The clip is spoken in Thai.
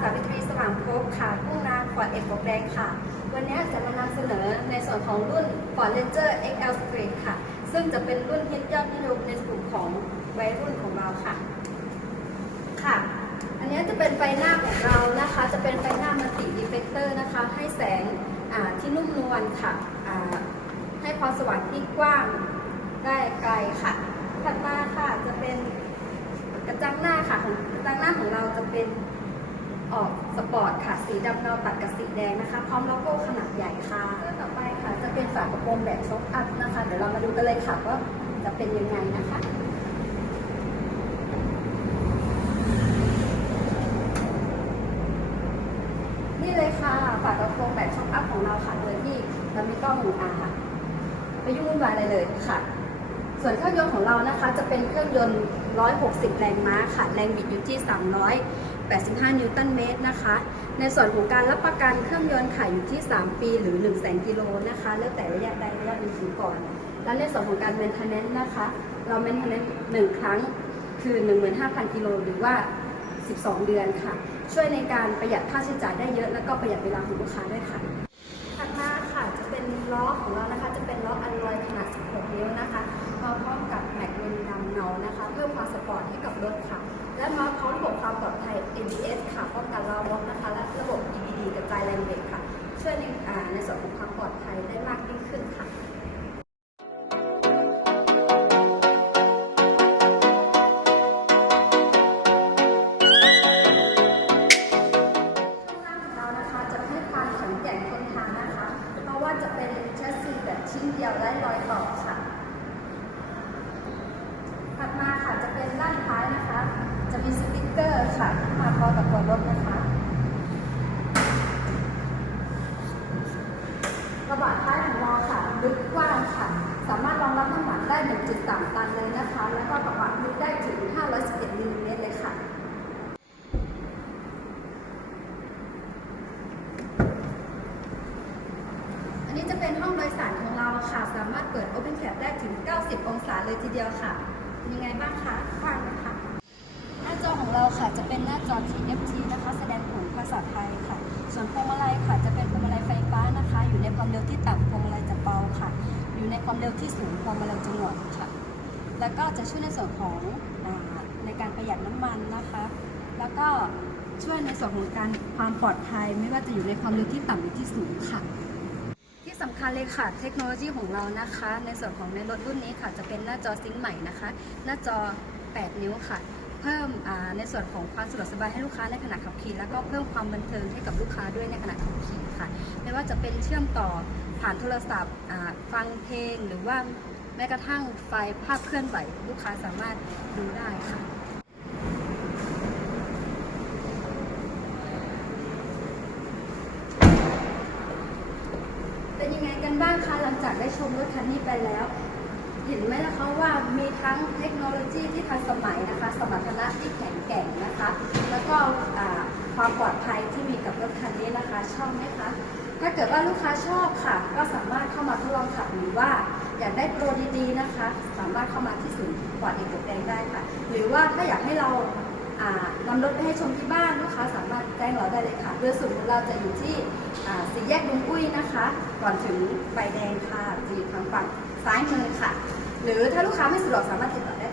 สาวิตรีสว่างพบค่ะผู้นาฟอร์ดเอ็กซ์แดงค่ะ วันนี้จะมานำเสนอในส่วนของรุ่น Ford Ranger XL Sport ค่ะ ซึ่งจะเป็นรุ่นฮิตยอดนิยมในกลุ่มของวัยรุ่นของเราค่ะ ค่ะ อันนี้จะเป็นไฟหน้าของเรานะคะ จะเป็นไฟหน้ามัลติดีเฟกเตอร์นะคะ ให้แสงที่นุ่มนวลค่ะ ให้ความสว่างที่กว้างได้ไกลค่ะ ถัดมาค่ะจะเป็นกระจังหน้าค่ะของกระจังหน้าของเราจะเป็น ออกสปอร์ตค่ะ สีดำเงาตัดกับสีแดงนะคะ พร้อมโลโก้ขนาดใหญ่ค่ะแล้วต่อไปค่ะ จะเป็นฝากระโปรงแบบช็อคอัพนะคะ เดี๋ยวเรามาดูกันเลยค่ะว่าจะเป็นยังไงนะคะนี่เลยค่ะฝากระโปรงแบบช็อคอัพของเราค่ะโดยที่เราไม่ต้องอ่าไปยุ่งวุ่นวายอะไรเลยค่ะ ส่วนเครื่องยนต์ของเรานะคะ จะเป็นเครื่องยนต์ 160 แรงม้าค่ะ แรงบิดอยู่ที่ 85 นิวตันเมตรนะคะ ในส่วนของการรับประกันเครื่องยนต์ค่ะอยู่ที่ 3 ปีหรือ 1 0 0 0 0 0กิโลนะคะเลือกแต่ระยะใดระยะหนึ่งถึงก่อน แล้วในส่วนของการ maintenance นะคะ เรา maintenance หครั้งคือ 15,000 กิโลหรือว่า 12 เดือนค่ะ ช่วยในการประหยัดค่าใช้จ่ายได้เยอะ แล้วก็ประหยัดเวลาของลูกค้าได้ค่ะ็ด NDS ค่ะป้องกันล้อรถนะคะและระบบ EBD กระจายแรงเบรกค่ะช่วยในในส่วนของ ลึกกว้างค่ะ สามารถรองรับน้ำหนักได้ 1.3 ตันเลยนะคะ แล้วก็กระบะลึกได้ถึง 511มิลลิเมตรเลยค่ะอันนี้จะเป็นห้องโดยสารของเราค่ะ สามารถเปิด Open Cap ได้ถึง 90 องศาเลยทีเดียวค่ะเป็นยังไงบ้างคะกว้างไหมคะ หน้าจอของเราค่ะจะเป็นหน้าจอ TFT นะคะ แสดงผลภาษาไทยค่ะ ส่วนพวงมาลัยค่ะจะเป็นพวงมาลัยไฟฟ้านะคะ อยู่ในความเร็วที่ต่ำพวงมาลัยจะเบา ความเร็วที่สูงพวงมาลัยจะหวงค่ะ แล้วก็จะช่วยในส่วนของอในการประหยัดน้ำมันนะคะ แล้วก็ช่วยในส่วนของการความปลอดภัยไม่ว่าจะอยู่ในความเร็วที่ต่ำหรือที่สูงค่ะ ที่สำคัญเลยค่ะ เทคโนโลยีของเรานะคะ ในส่วนของในรถรุ่นนี้ค่ะ จะเป็นหน้าจอซิงค์ใหม่นะคะ หน้าจอ 8 นิ้วค่ะ พิ่มในส่วนของความสะดวกสบายให้ลูกค้าในขณะขับขี่แล้วก็เพิ่มความบันเทิงให้กับลูกค้าด้วยในขณะขับขี่ค่ะ ไม่ว่าจะเป็นเชื่อมต่อผ่านโทรศัพท์ฟังเพลงหรือว่าแม้กระทั่งไฟล์ภาพเคลื่อนไหวลูกค้าสามารถดูได้ค่ะเป็นยังไงกันบ้างคะหลังจากได้ชมรถคันนี้ไปแล้ว เห็นไหมล่ะคะว่ามีทั้งเทคโนโลยีที่ทันสมัยนะคะ สมรรถนะที่แข็งแกร่งนะคะ แล้วก็ความปลอดภัยที่มีกับรถคันนี้นะคะชอบไหมคะถ้าเกิดว่าลูกค้าชอบค่ะ ก็สามารถเข้ามาทดลองขับหรือว่าอยากได้โปรดีๆนะคะ สามารถเข้ามาที่ศูนย์ฟอดเอกแดงได้ค่ะ หรือว่าถ้าอยากให้เรานำรถไปให้ชมที่บ้านลูกค้าสามารถแจ้งเราได้เลยค่ะโดยศูนย์ของเราจะอยู่ที่สี่แยกลุงอุ้ยนะคะ ก่อนถึงไฟแดงค่ะจะอยู่ทางฝั่งซ้ายมือค่ะ หรือถ้าลูกค้าไม่สะดวกสามารถติดต่อ